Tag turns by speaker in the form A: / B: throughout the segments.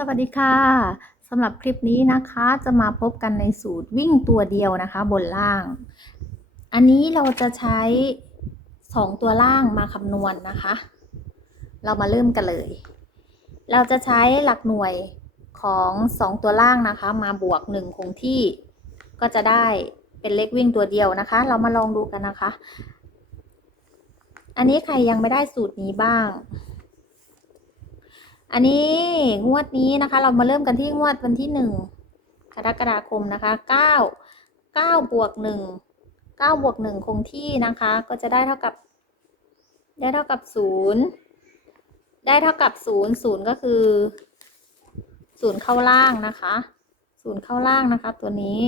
A: สวัสดีค่ะสำหรับคลิปนี้นะคะจะมาพบกันในสูตรวิ่งตัวเดียวนะคะ บนล่าง อันนี้เราจะใช้ 2 ตัวล่างมาคำนวณนะคะ เรามาเริ่มกันเลย เราจะใช้หลักหน่วยของ 2 ตัวล่างนะคะ มาบวก 1 คงที่ก็จะได้เป็นเลขวิ่งตัวเดียวนะคะ เรามาลองดูกันนะคะ อันนี้ใครยังไม่ได้สูตรนี้บ้าง อันนี้งวดนี้นะคะ เรามาเริ่มกันที่งวดวันที่หนึ่งกรกฎาคมนะคะเก้าเก้าบวกหนึ่งเก้าบวกหนึ่งคงที่นะคะ ก็จะได้เท่ากับ ได้เท่ากับศูนย์ได้เท่ากับศูนย์ศูนย์ก็คือศูนย์เข้าล่างนะคะศูนย์เข้าล่างนะคะ ตัวนี้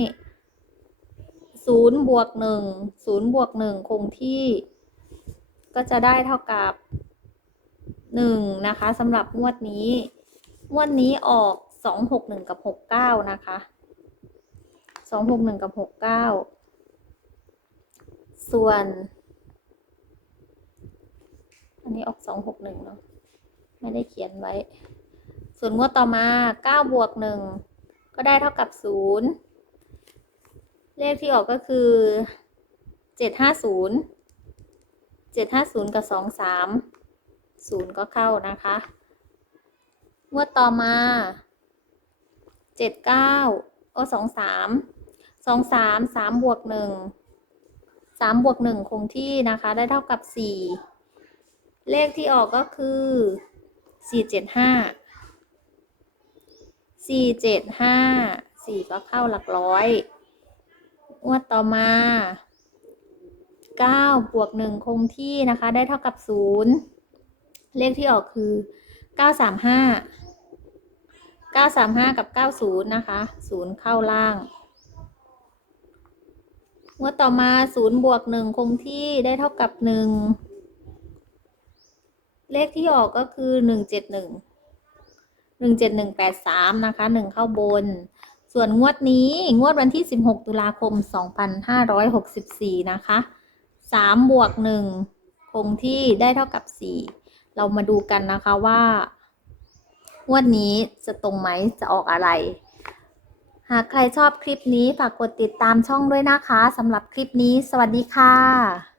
A: ศูนย์บวกหนึ่งศูนย์บวกหนึ่งคงที่ ก็จะได้เท่ากับ หนึ่งนะคะสำหรับงวดนี้ งวดนี้ออกสองหกหนึ่งกับหกเก้านะคะสองหกหนึ่งกับหกเก้าส่วน อันนี้ออกสองหกหนึ่งเนาะไม่ได้เขียนไว้ ส่วนงวดต่อมาเก้าบวกหนึ่งก็ได้เท่ากับศูนย์เลขที่ออกก็คือเจ็ดห้าศูนย์เจ็ดห้าศูนย์กับสองสาม ศูนย์ก็เข้านะคะงวดต่อมาเจ็ดเก้าโอ้สองสามสองสามสามบวกหนึ่งสามบวกหนึ่งคงที่นะคะ ได้เท่ากับสี่เลขที่ออกก็คือสี่เจ็ดห้าสี่เจ็ดห้าสี่ก็เข้าหลักร้อยงวดต่อมาเก้าบวกหนึ่งคงที่นะคะ ได้เท่ากับศูนย์ เลขที่ออกคือเก้าสามห้าเก้าสามห้ากับเก้าศูนย์นะคะศูนย์เข้าล่างงวดต่อมาศูนย์บวกหนึ่งคงที่ได้เท่ากับหนึ่งเลขที่ออกก็คือหนึ่งเจ็ดหนึ่งหนึ่งเจ็ดหนึ่งแปดสามนะคะหนึ่งเข้าบน ส่วนงวดนี้ งวดวันที่สิบหกตุลาคมสองพันห้าร้อยหกสิบสี่นะคะสามบวกหนึ่งคงที่ได้เท่ากับสี่ เรามาดูกันนะคะว่างวดนี้จะตรงไหมจะออกอะไร หากใครชอบคลิปนี้ฝากกดติดตามช่องด้วยนะคะสำหรับคลิปนี้ สวัสดีค่ะ